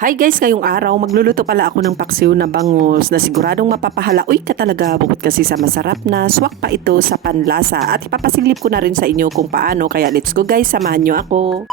Hi guys, ngayong araw magluluto pala ako ng paksiw na bangus na siguradong mapapahala. Uy ka talaga, bukod kasi sa masarap na swak pa ito sa panlasa. At ipapasilip ko na rin sa inyo kung paano, kaya let's go guys, samahan nyo ako.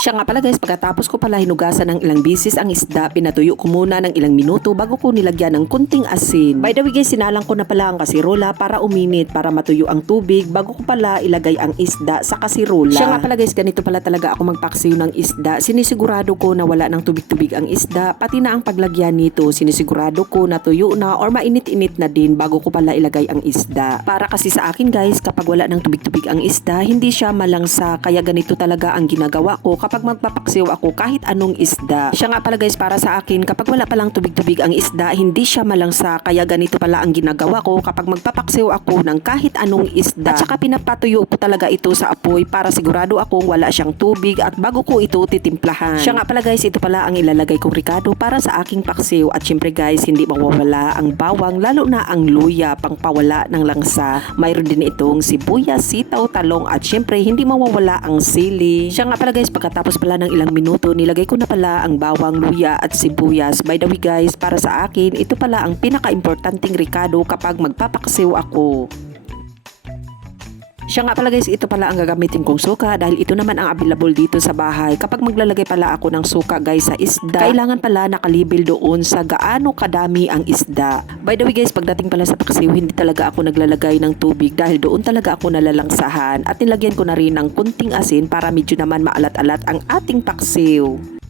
Siya nga pala guys, pagkatapos ko pala hinugasan ng ilang bisis ang isda, pinatuyo ko muna ng ilang minuto bago ko nilagyan ng kunting asin. By the way guys, sinalang ko na pala ang kasirola para uminit, para matuyo ang tubig bago ko pala ilagay ang isda sa kasirola. Siya nga pala guys, ganito pala talaga ako magpaksiw ng isda. Sinisigurado ko na wala ng tubig-tubig ang isda, pati na ang paglagyan nito, sinisigurado ko na tuyo na or mainit-init na din bago ko pala ilagay ang isda. Para kasi sa akin guys, kapag wala ng tubig-tubig ang isda, hindi siya malangsa, kaya ganito talaga ang ginagawa ko kapag magpapaksiw ako kahit anong isda. Siya nga pala guys, para sa akin, kapag wala palang tubig-tubig ang isda, hindi siya malangsa, kaya ganito pala ang ginagawa ko kapag magpapaksiw ako ng kahit anong isda. At saka pinapatuyo ko talaga ito sa apoy para sigurado akong wala siyang tubig at bago ko ito titimplahan. Siya nga pala guys, ito pala ang ilalagay kong ricado para sa aking paksiw. At syempre guys, hindi mawawala ang bawang, lalo na ang luya, pangpawala ng langsa. Mayroon din itong sibuyas, sitaw, talong at syempre hindi mawawala ang sili. Siya nga pala guys, pagkatapos pala ng ilang minuto, nilagay ko na pala ang bawang, luya at sibuyas. By the way guys, para sa akin, ito pala ang pinaka-importanting ricado kapag magpapaksiw ako. Siya nga pala guys, ito pala ang gagamitin kong suka dahil ito naman ang available dito sa bahay. Kapag maglalagay pala ako ng suka guys sa isda, kailangan pala nakalibel doon sa gaano kadami ang isda. By the way guys, pagdating pala sa paksiw, hindi talaga ako naglalagay ng tubig dahil doon talaga ako nalalangsahan at nilagyan ko na rin ng kunting asin para medyo naman maalat-alat ang ating paksiw.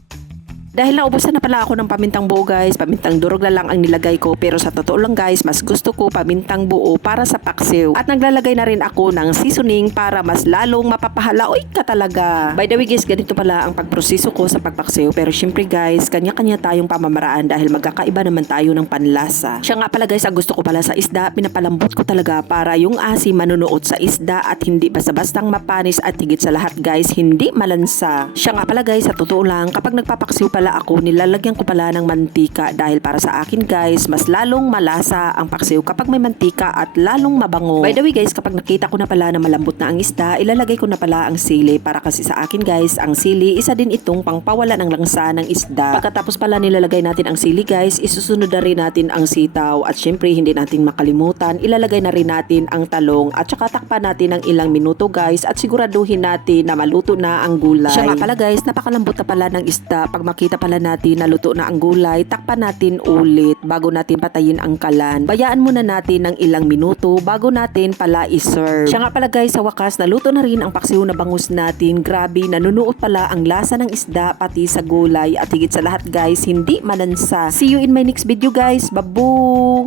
Dahil naubusan na pala ako ng pamintang buo guys, pamintang durog na lang ang nilagay ko, pero sa totoo lang guys, mas gusto ko pamintang buo para sa paksiw. At naglalagay na rin ako ng seasoning para mas lalong mapapahala. Uy ka talaga! By the way guys, ganito pala ang pagproseso ko sa pagpaksiw, pero syempre guys, kanya-kanya tayong pamamaraan dahil magkakaiba naman tayo ng panlasa. Siya nga pala guys, ang gusto ko pala sa isda, pinapalambot ko talaga para yung asim manunuot sa isda at hindi basta-bastang mapanis at higit sa lahat guys, hindi malansa. Siya nga pala guys, sa totoo lang, kapag nagpapaksiw pala ako, nilalagyan ko pala ng mantika dahil para sa akin guys, mas lalong malasa ang paksiw kapag may mantika at lalong mabango. By the way guys, kapag nakita ko na pala na malambot na ang isda, ilalagay ko na pala ang sili para kasi sa akin guys, ang sili isa din itong pangpawala ng langsa ng isda. Pagkatapos pala nilalagay natin ang sili guys, isusunod na rin natin ang sitaw at syempre hindi natin makalimutan, ilalagay na rin natin ang talong at saka takpan natin ng ilang minuto guys at siguraduhin natin na maluto na ang gulay. Siya nga pala guys, napakalambot na pala ng isda. Pag makita pala natin na luto na ang gulay, takpan natin ulit bago natin patayin ang kalan. Bayaan muna natin ng ilang minuto bago natin pala iserve. Siya nga pala guys, sa wakas naluto na rin ang paksiw na bangus natin. Grabe, nanunuot pala ang lasa ng isda pati sa gulay at higit sa lahat guys, hindi malansa. See you in my next video guys. Babu!